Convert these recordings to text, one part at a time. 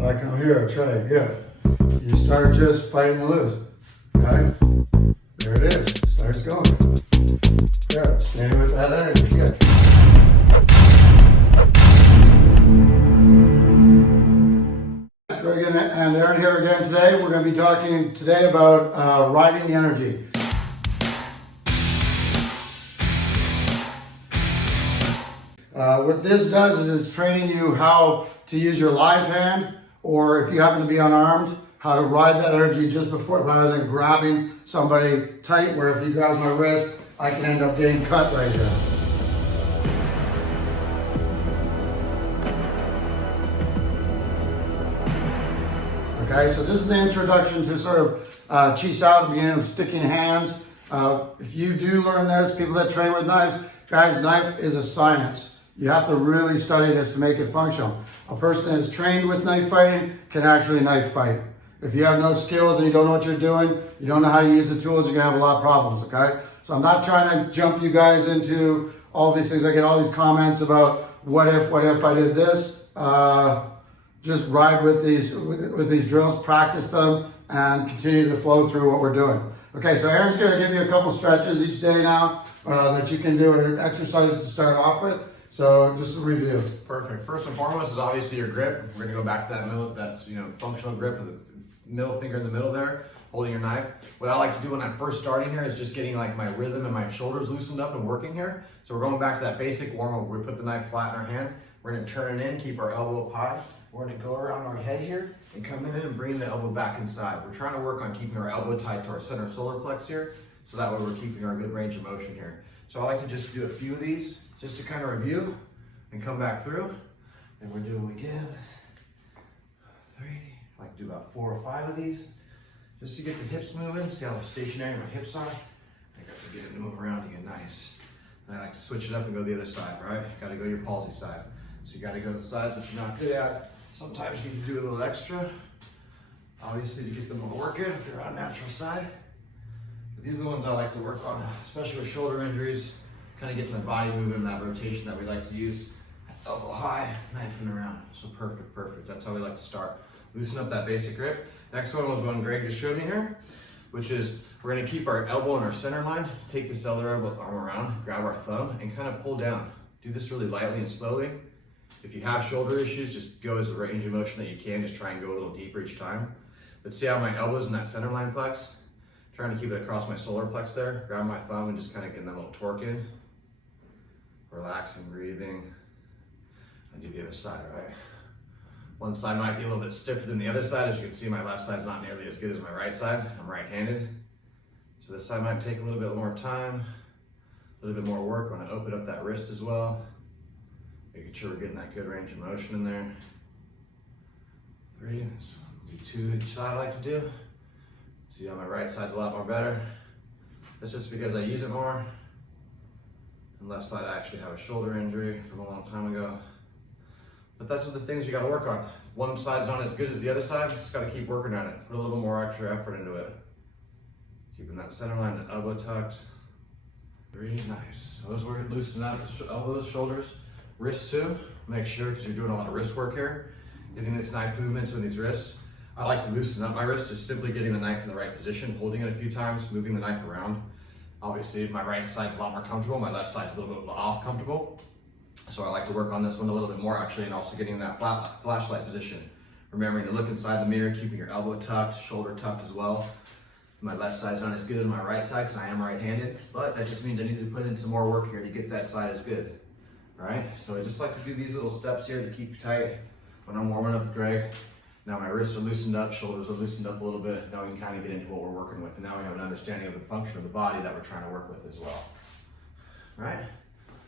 If I come here, try, good. You start just fighting to lose, okay? There it is, it starts going. Good, stay with that energy, good. Greg and Aaron here again today. We're going to be talking today about riding the energy. What this does is it's training you how to use your live hand, or if you happen to be unarmed, how to ride that energy just before, rather than grabbing somebody tight, where if you grab my wrist, I can end up getting cut right here. Okay, so this is the introduction to sort of Chi Sao, the beginning of sticking hands. If you do learn this, people that train with knives, guys, knife is a science. You have to really study this to make it functional. A person that is trained with knife fighting can actually knife fight. If you have no skills and you don't know what you're doing, you don't know how to use the tools, you're gonna have a lot of problems, okay? So I'm not trying to jump you guys into all these things. I get all these comments about what if I did this? Just ride with these drills, practice them, and continue to flow through what we're doing. Okay, so Aaron's gonna give you a couple stretches each day now that you can do, exercises to start off with. So just a review. Perfect. First and foremost is obviously your grip. We're gonna go back to that middle, functional grip with the middle finger in the middle there, holding your knife. What I like to do when I'm first starting here is just getting like my rhythm and my shoulders loosened up and working here. So we're going back to that basic warm up where we put the knife flat in our hand. We're gonna turn it in, keep our elbow up high. We're gonna go around our head here and come in and bring the elbow back inside. We're trying to work on keeping our elbow tight to our center solar plex here, so that way we're keeping our good range of motion here. So I like to just do a few of these, just to kind of review and come back through. And we'll do them again. 3, I like to do about 4 or 5 of these, just to get the hips moving. See how stationary my hips are? I got to get them to move around to get nice. And I like to switch it up and go the other side, right? Gotta go your palsy side. So you gotta go to the sides that you're not good at. Sometimes you need to do a little extra, obviously, to get them to work good if you're on natural side. But these are the ones I like to work on, especially with shoulder injuries, kind of getting the body moving, that rotation that we like to use. Elbow high, knifing around. So perfect. That's how we like to start. Loosen up that basic grip. Next one was one Greg just showed me here, which is we're gonna keep our elbow in our center line, take this other arm around, grab our thumb, and kind of pull down. Do this really lightly and slowly. If you have shoulder issues, just go as the range of motion that you can. Just try and go a little deeper each time. But see how my elbow's in that center line plex? Trying to keep it across my solar plex there. Grab my thumb and just kind of getting that little torque in. Relaxing, breathing. And do the other side, right? One side might be a little bit stiffer than the other side. As you can see, my left side's not nearly as good as my right side. I'm right-handed. So this side might take a little bit more time, a little bit more work. When I open up that wrist as well. Making sure we're getting that good range of motion in there. 3, do 2 each side I like to do. See how my right side's a lot more better. That's just because I use it more. And left side I actually have a shoulder injury from a long time ago. But that's the things you gotta work on. One side's not as good as the other side, just gotta keep working on it. Put a little bit more extra effort into it. Keeping that center line, that elbow tucked. 3, nice. Those were loosening up, elbows, shoulders. Wrists too, make sure, because you're doing a lot of wrist work here. Getting these knife movements with these wrists. I like to loosen up my wrist, just simply getting the knife in the right position, holding it a few times, moving the knife around. Obviously, my right side's a lot more comfortable, my left side's a little bit off comfortable. So I like to work on this one a little bit more actually, and also getting in that flashlight position. Remembering to look inside the mirror, keeping your elbow tucked, shoulder tucked as well. My left side's not as good as my right side, because I am right-handed, but that just means I need to put in some more work here to get that side as good. Right, so I just like to do these little steps here to keep tight when I'm warming up with Greg. Now my wrists are loosened up, shoulders are loosened up a little bit. Now we can kind of get into what we're working with. And now we have an understanding of the function of the body that we're trying to work with as well. Right?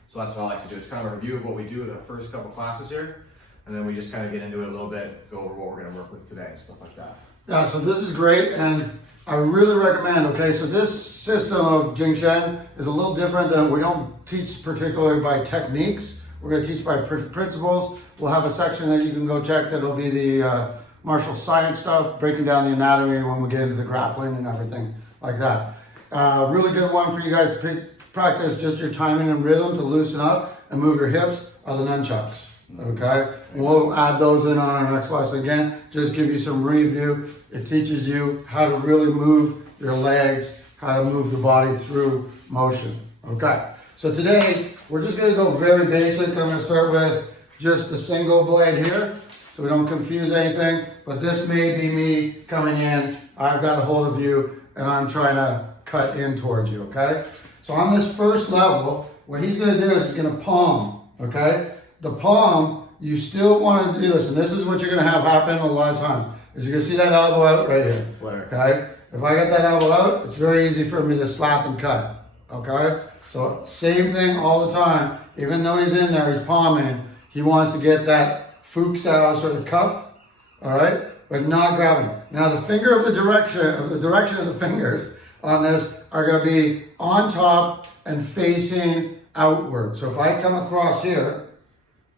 So that's what I like to do. It's kind of a review of what we do with our first couple classes here. And then we just kind of get into it a little bit, go over what we're going to work with today, and stuff like that. Yeah, so this is great, and I really recommend, okay, so this system of Jing Shen is a little different than, we don't teach particularly by techniques. We're going to teach by principles. We'll have a section that you can go check that'll be the martial science stuff, breaking down the anatomy when we get into the grappling and everything like that. Really good one for you guys to practice just your timing and rhythm to loosen up and move your hips are the nunchucks, okay? And we'll add those in on our next lesson again. Just give you some review. It teaches you how to really move your legs, how to move the body through motion. Okay, so today we're just gonna go very basic. I'm gonna start with just the single blade here, so we don't confuse anything, but this may be me coming in, I've got a hold of you, and I'm trying to cut in towards you, okay? So on this first level, what he's gonna do is he's gonna palm, okay? The palm, you still wanna do this, and this is what you're gonna have happen a lot of times, is you're gonna see that elbow out right here, okay? If I get that elbow out, it's very easy for me to slap and cut, okay? So same thing all the time, even though he's in there, he's palming, he wants to get that futsal sort of cup, all right, but not grabbing. Now the finger of the direction of the fingers on this are going to be on top and facing outward. So if I come across here,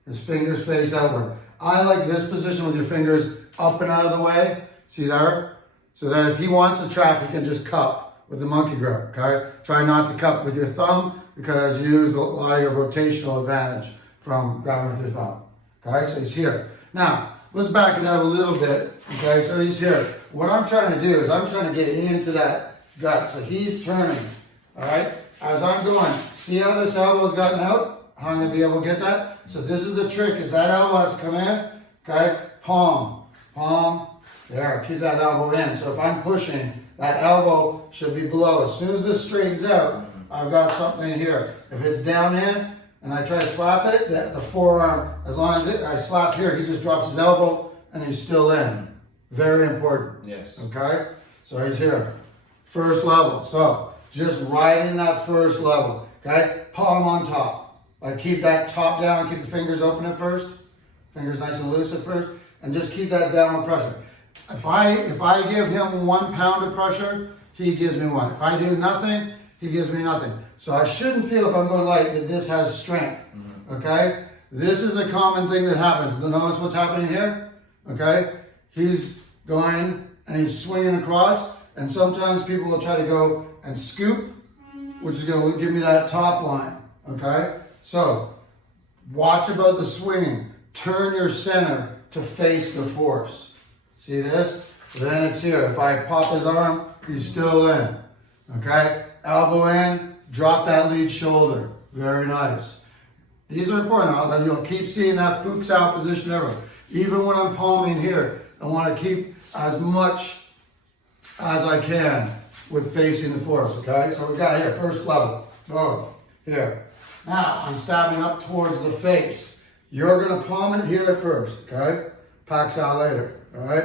his fingers face outward. I like this position with your fingers up and out of the way. See there? So that if he wants to trap, he can just cup with the monkey grip. Okay. Try not to cup with your thumb because you use a lot of your rotational advantage from grabbing with your thumb. Okay, so he's here. Now, let's back it out a little bit. Okay, so he's here. What I'm trying to do is I'm trying to get into that gut. So he's turning. All right, as I'm going, see how this elbow's gotten out? How I'm going to be able to get that? So this is the trick, is that elbow has to come in. Okay, palm, palm. There, keep that elbow in. So if I'm pushing, that elbow should be below. As soon as this straightens out, I've got something here. If it's down in, and I try to slap it, the forearm, as long as I slap here, he just drops his elbow and he's still in. Very important. Yes. Okay? So he's here. First level. So just right in that first level. Okay? Palm on top. Like keep that top down, keep the fingers open at first. Fingers nice and loose at first. And just keep that downward pressure. If I give him 1 pound of pressure, he gives me 1. If I do nothing, he gives me nothing. So I shouldn't feel, if I'm going light, that this has strength. Okay? This is a common thing that happens. Notice what's happening here? Okay? He's going and he's swinging across, and sometimes people will try to go and scoop, which is going to give me that top line. Okay? So, watch about the swinging. Turn your center to face the force. See this? So then it's here. If I pop his arm, he's still in. Okay? Elbow in, drop that lead shoulder. Very nice. These are important. You'll keep seeing that futsal position ever. Even when I'm palming here, I want to keep as much as I can with facing the force. Okay? So we've got here, first level. Boom. Here. Now, I'm stabbing up towards the face. You're going to palm it here first. Okay? Paxal later. All right?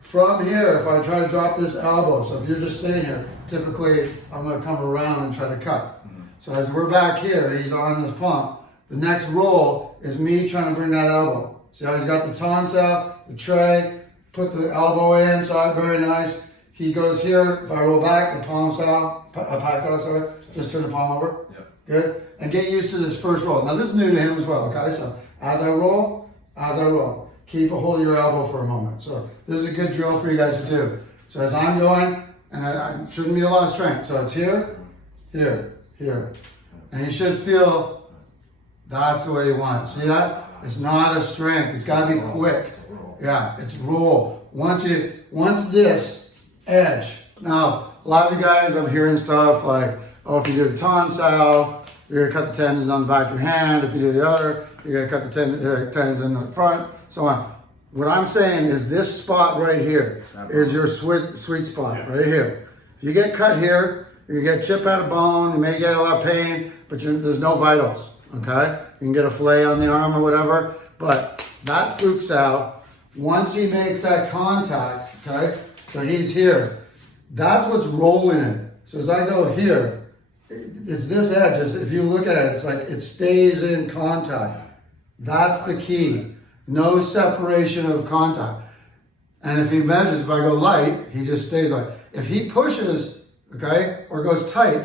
From here, if I try to drop this elbow, so if you're just staying here, typically I'm going to come around and try to cut. So as we're back here, he's on his palm. The next roll is me trying to bring that elbow. See how he's got the tonsil, the tray, put the elbow in, so very nice. He goes here, if I roll back, the palm style, sorry, just turn the palm over. Yep. Good. And get used to this first roll. Now this is new to him as well, okay? So as I roll, keep a hold of your elbow for a moment. So this is a good drill for you guys to do. So as I'm going, and I shouldn't be a lot of strength. So it's here, here, here. And you should feel that's the way you want it. See that? It's not a strength. It's got to be quick. Yeah, it's roll. Once this edge. Now, a lot of you guys, I'm hearing stuff like, oh, if you do the tonsil, you're going to cut the tendons on the back of your hand. If you do the other, you're going to cut the tendons in the front, so on. What I'm saying is this spot right here is your sweet spot, right here. If you get cut here, you get chip out of bone, you may get a lot of pain, but there's no vitals, okay? You can get a fillet on the arm or whatever, but that futsal, once he makes that contact, okay, so he's here, that's what's rolling it. So as I go here, it's this edge, if you look at it, it's like it stays in contact. That's the key. No separation of contact. And if he measures, if I go light, he just stays light. If he pushes, okay, or goes tight,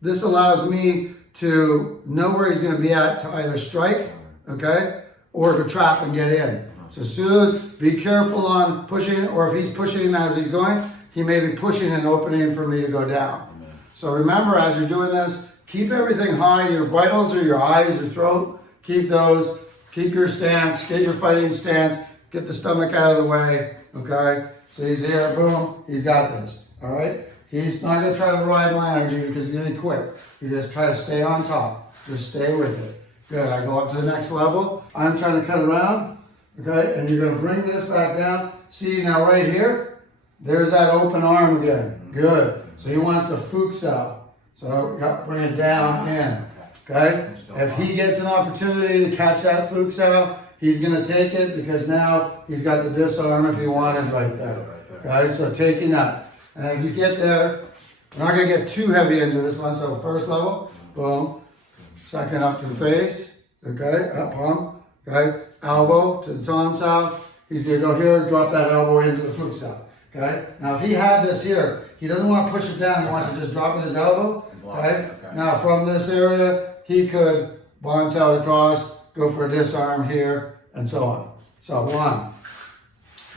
this allows me to know where he's going to be at to either strike, okay, or to trap and get in. So as soon as, be careful on pushing, or if he's pushing as he's going, he may be pushing an opening for me to go down. So remember, as you're doing this, keep everything high, your vitals or your eyes, your throat, keep those Keep your stance, get your fighting stance, get the stomach out of the way, okay? So he's here, boom, he's got this, all right? He's not gonna try to ride my energy because he's gonna quit. You just try to stay on top, just stay with it. Good, I go up to the next level. I'm trying to cut around, okay? And you're gonna bring this back down. See now right here, there's that open arm again, good. So he wants the Fuchs out. So bring it down in, okay? If he gets an opportunity to catch that Fuchs out, he's gonna take it because now he's got the disarm if he wanted right there. Okay, so taking that. And if you get there, we're not gonna get too heavy into this one. So first level, boom. Second up to the face, okay, up pump, okay. Elbow to the tons out. He's gonna go here, drop that elbow into the Fuchs out, okay. Now if he had this here, he doesn't want to push it down, he wants to just drop with his elbow, okay. Now from this area, he could bounce out across, go for a disarm here, and so on. So one,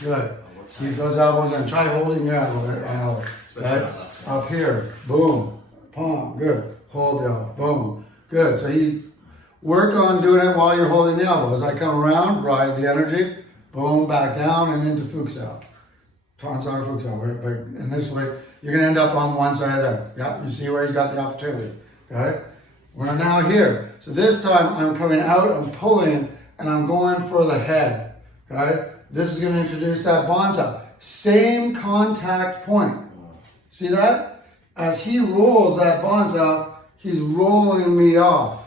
good. Keep those elbows and try holding your elbow. Okay? Up here, boom, palm, good. Hold the elbow, boom, good. So you work on doing it while you're holding the elbow. As I come around, ride the energy, boom, back down and into Fuchs out. Tons out, Fuchs out. But initially, you're gonna end up on one side there. Yeah, you see where he's got the opportunity. Okay? We're now here. So this time I'm coming out, I'm pulling, and I'm going for the head. Okay? This is going to introduce that bonza. Same contact point. See that? As he rolls that bonza, he's rolling me off.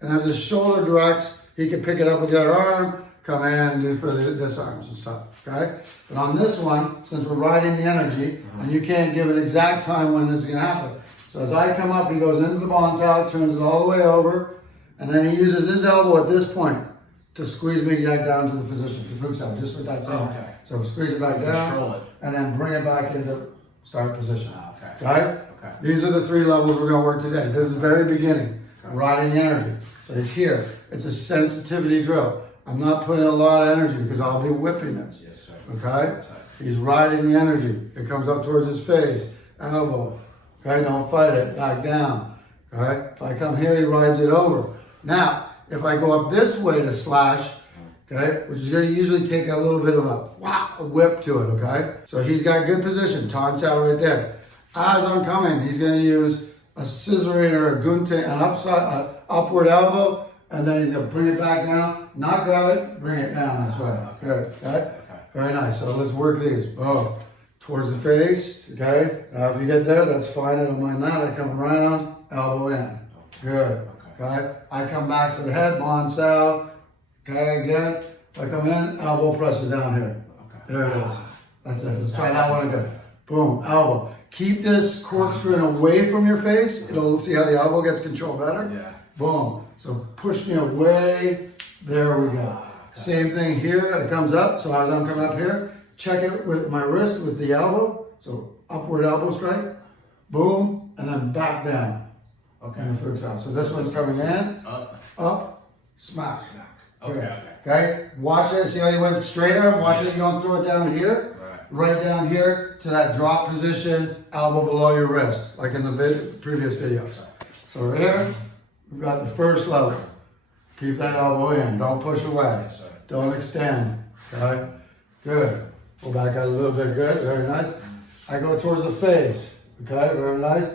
And as his shoulder directs, he can pick it up with the other arm, come in and do for the disarms and stuff. Okay? But on this one, since we're riding the energy, and you can't give an exact time when this is going to happen. So as I come up, he goes into the bonza, turns it all the way over, and then he uses his elbow at this point to squeeze me back down to the position, to Fuchs out, just with that same. Okay. So squeeze it back down, and then bring it back into start position. Okay. Right? Okay. These are the 3 levels we're going to work today. This is the very beginning, riding the energy. So he's here. It's a sensitivity drill. I'm not putting a lot of energy because I'll be whipping this. Yes, sir. Okay? He's riding the energy. It comes up towards his face, elbow. Okay? Don't fight it. Back down. Okay? If I come here, he rides it over. Now, if I go up this way to slash, okay, which is going to usually take a little bit of a whip to it, okay? So he's got good position, taunts out right there. As I'm coming, he's going to use a scissoring or a gunting, an upward elbow, and then he's going to bring it back down, not grab it, bring it down this way. Good, okay? Very nice. So let's work these. Oh, towards the face, okay? If you get there, that's fine. I don't mind that. I come around, elbow in. Good. Okay, I come back for the head, bounce out. Okay, again. I come in, elbow presses down here. Okay. There it is. That's it. Let's try that one again. Boom, elbow. Keep this corkscrew away from your face. It'll see how the elbow gets control better. Yeah. Boom. So push me away. There we go. Okay. Same thing here. It comes up. So as I'm coming up here, check it with my wrist with the elbow. So upward elbow strike. Boom, and then back down. Okay. And Fuchs out. So this one's coming in, up, smack. Okay. Watch it. See how you went straight arm? Watch it. You're going to throw it down here. Right down here to that drop position, elbow below your wrist, like in the previous videos. So here, we've got the first level. Keep that elbow in. Don't push away. Don't extend. Okay. Good. Pull back out a little bit. Good. Very nice. I go towards the face. Okay. Very nice.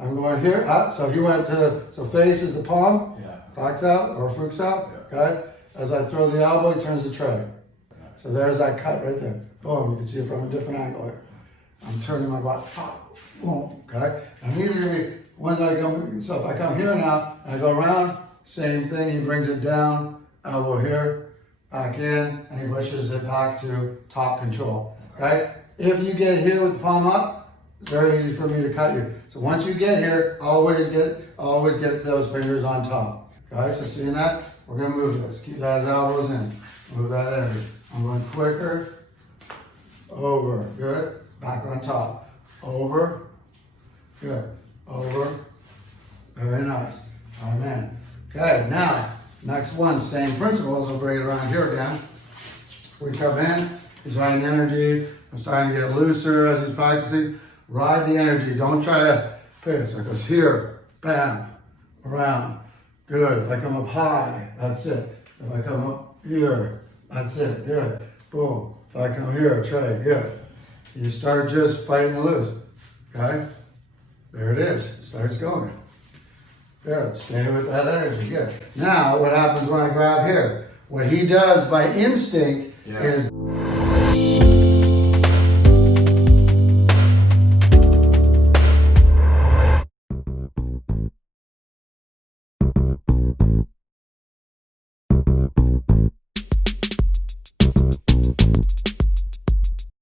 I'm going here, so he went to, so face is the palm, backs out, or Fuchs out, okay? As I throw the elbow, he turns the tray. So there's that cut right there. Boom, you can see it from a different angle here. I'm turning my body, boom, okay? And these are gonna be, once I come, so if I come here now, I go around, same thing, he brings it down, elbow here, back in, and he pushes it back to top control, okay? If you get here with the palm up, it's very easy for me to cut you. So once you get here, always get those fingers on top. Okay, so seeing that, we're gonna move this. Keep that elbows in. Move that energy. I'm going quicker. Over. Good. Back on top. Over. Good. Over. Very nice. Amen. Okay, now, next one, same principles. We'll bring it around here again. We come in. He's riding energy. I'm starting to get looser as he's practicing. Ride the energy. Don't try to pace. It goes here, bam, around. Good. If I come up high, that's it. If I come up here, that's it, good. Boom. If I come here, Trey, good. You start just fighting loose, okay? There it is, it starts going. Good, stay with that energy, good. Now, what happens when I grab here? What he does by instinct is